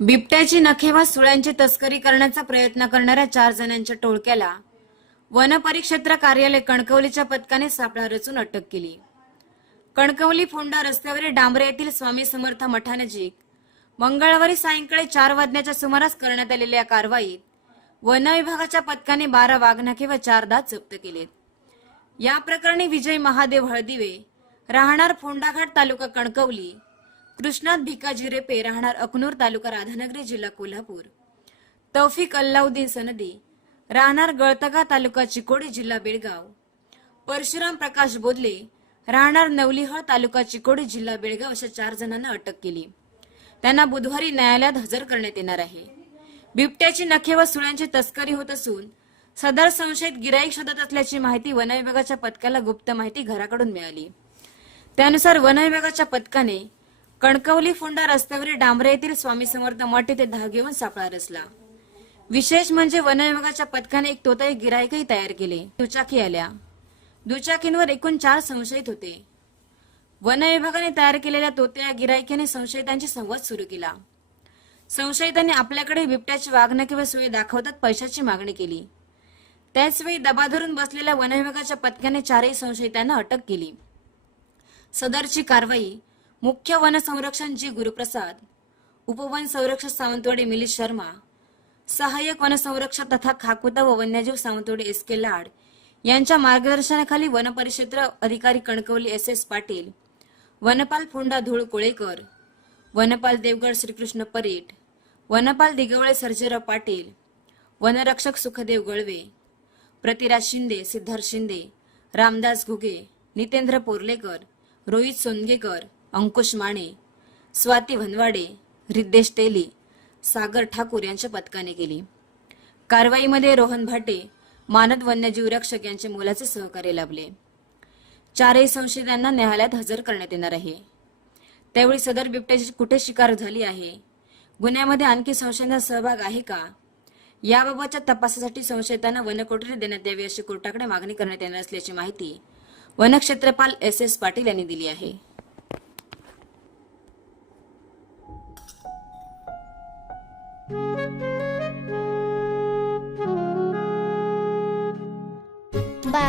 बिबट्याची नखे व सुळ्यांची तस्करी करण्याचा प्रयत्न करणाऱ्या चार जणांच्या टोळक्याला वनपरिक्षेत्र कार्यालय कणकवलीच्या पथकाने सापळा रचून अटक केली. कणकवली फोंडा रस्त्यावरील डांबरे येथील स्वामी समर्थ मठानजीक मंगळवारी सायंकाळी चार वाजण्याच्या सुमारास करण्यात आलेल्या या कारवाईत वन विभागाच्या पथकाने बारा वाघनखे व चार दात जप्त केलेत. या प्रकरणी विजय महादेव हळदिवे राहणार फोंडाघाट तालुका कणकवली कृष्णात भिकाजी रेपे राहणार अकनूर तालुका राधानगरी जिल्हा कोल्हापूर. तौफिक अल्लाउद्दीन सनदी राहणार गळतगा तालुका चिकोडी जिल्हा बेळगाव. परशुराम प्रकाश बोदले राहणार नवलिहळ तालुका चिकोडी जिल्हा बेळगाव अशा चार जणांना अटक केली. त्यांना बुधवारी न्यायालयात हजर करण्यात येणार आहे. बिबट्याची नखे व सुळ्यांची तस्करी होत असून सदर संशयित गिराईक शोधत असल्याची माहिती वनविभागाच्या पथकाला गुप्त माहिती घराकडून मिळाली. त्यानुसार वनविभागाच्या पथकाने कणकवली फुंडा रस्त्यावरील डांबरे येथील स्वामी समर्थ मठ येथे धाव घेऊन सापळा रचला. विशेष म्हणजे वनविभागाच्या पथकाने एक तोताई गिरायकही तयार केले. दुचाकी आल्या. दुचाकींवर एकूण चार संशयित होते. वन विभागाने तयार केलेल्या तोत्या गिरायकीने संशयितांशी संवाद सुरू केला. संशयितांनी आपल्याकडे बिबट्याची वागणं किंवा सोयी दाखवतात पैशाची मागणी केली. त्याचवेळी दबा धरून बसलेल्या वन विभागाच्या पथकाने चारही संशयितांना अटक केली. सदरची कारवाई मुख्य वन संरक्षण जी गुरुप्रसाद उपवन संरक्षक सावंतवाडी मिलिश शर्मा सहाय्यक वन संरक्षक तथा खाकुता व वन्यजीव सावंतवाडी एस के लाड यांच्या मार्गदर्शनाखाली वनपरिक्षेत्र अधिकारी कणकवली एस एस पाटील वनपाल फोंडा धूळ कोळेकर वनपाल देवगड श्रीकृष्ण परीट वनपाल दिगवळे सर्जेराव पाटील वनरक्षक सुखदेव गळवे प्रतिराज शिंदे सिद्धार्थ शिंदे रामदास घुगे नितेंद्र पोर्लेकर रोहित सोनगेकर अंकुश माने स्वाती भनवाडे रिद्देश तेली सागर ठाकूर यांच्या पथकाने केली. कारवाईमध्ये रोहन भाटे मानद वन्यजीव रक्षक यांचे मोलाचे सहकार्य लाभले. चारही संशयितांना न्यायालयात हजर करण्यात येणार आहे. त्यावेळी सदर बिबट्याची कुठे शिकार झाली आहे? गुन्ह्यामध्ये आणखी संशयांचा सहभाग आहे का? याबाबतच्या तपासासाठी संशयितांना वनकोठडी देण्यात यावी अशी कोर्टाकडे मागणी करण्यात येणार असल्याची माहिती वनक्षेत्रपाल एस एस पाटील यांनी दिली आहे.